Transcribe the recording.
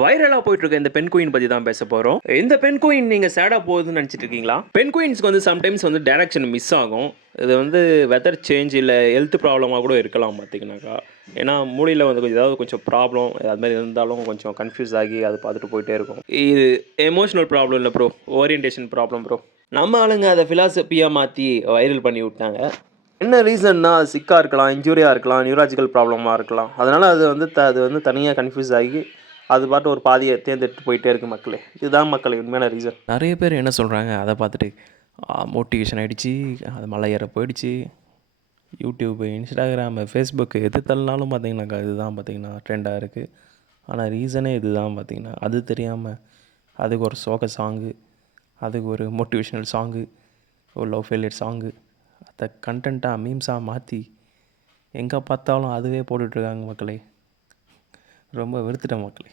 வைரலா போயிட்டு இருக்க இந்த பெண் குயின் பத்தி தான் பேச போறோம். இந்த பெண் குயின் நீங்க சேடா போகுதுன்னு நினைச்சிட்டு இருக்கீங்களா? பெண் குயின்ஸ்க்கு வந்து சம்டைம்ஸ் வந்து டைரக்ஷன் மிஸ் ஆகும். இது வந்து வெதர் சேஞ்ச் இல்ல ஹெல்த் ப்ராப்ளமா கூட இருக்கலாம் பார்த்தீங்கன்னாக்கா. ஏன்னா மூளையில வந்து ஏதாவது கொஞ்சம் ப்ராப்ளம் அது மாதிரி இருந்தாலும் கொஞ்சம் கன்ஃப்யூஸ் ஆகி அது பார்த்துட்டு போயிட்டே இருக்கும். இது எமோஷனல் ப்ராப்ளம் இல்ல ப்ரோ. Orientation problem bro. நம்ம ஆளுங்க அத பிலாசபியா மாத்தி வைரல் பண்ணி விட்டாங்க. என்ன ரீசன்னா சிக்கா இருக்கலாம், இன்ஜூரியா இருக்கலாம், நியூராலஜிக்கல் ப்ராப்ளமா இருக்கலாம். அதனால அது வந்து தனியா கன்ஃப்யூஸ் ஆகி அது பாட்டு ஒரு பாதியை தேர்ந்தெடுத்து போயிட்டே இருக்கு மக்களே. இதுதான் மக்களே உண்மையான ரீசன். நிறைய பேர் என்ன சொல்கிறாங்க அதை பார்த்துட்டு மோட்டிவேஷன் ஆகிடுச்சு, அது மலை ஏற போயிடுச்சு. யூடியூப்பு, இன்ஸ்டாகிராமு, ஃபேஸ்புக்கு எது தள்ளினாலும் பார்த்தீங்கன்னாக்கா இதுதான் பார்த்தீங்கன்னா ட்ரெண்டாக இருக்குது. ஆனால் ரீசனே இது தான் பார்த்தீங்கன்னா அது தெரியாமல் அதுக்கு ஒரு சோக சாங்கு, அதுக்கு ஒரு மோட்டிவேஷ்னல் சாங்கு, ஒரு லவ் ஃபெயிலியர் சாங்கு, அதை கண்டென்ட்டாக மீம்ஸாக மாற்றி எங்கே பார்த்தாலும் அதுவே போட்டுட்ருக்காங்க மக்களே. ரொம்ப வெறுத்துட்டேன் மக்களே.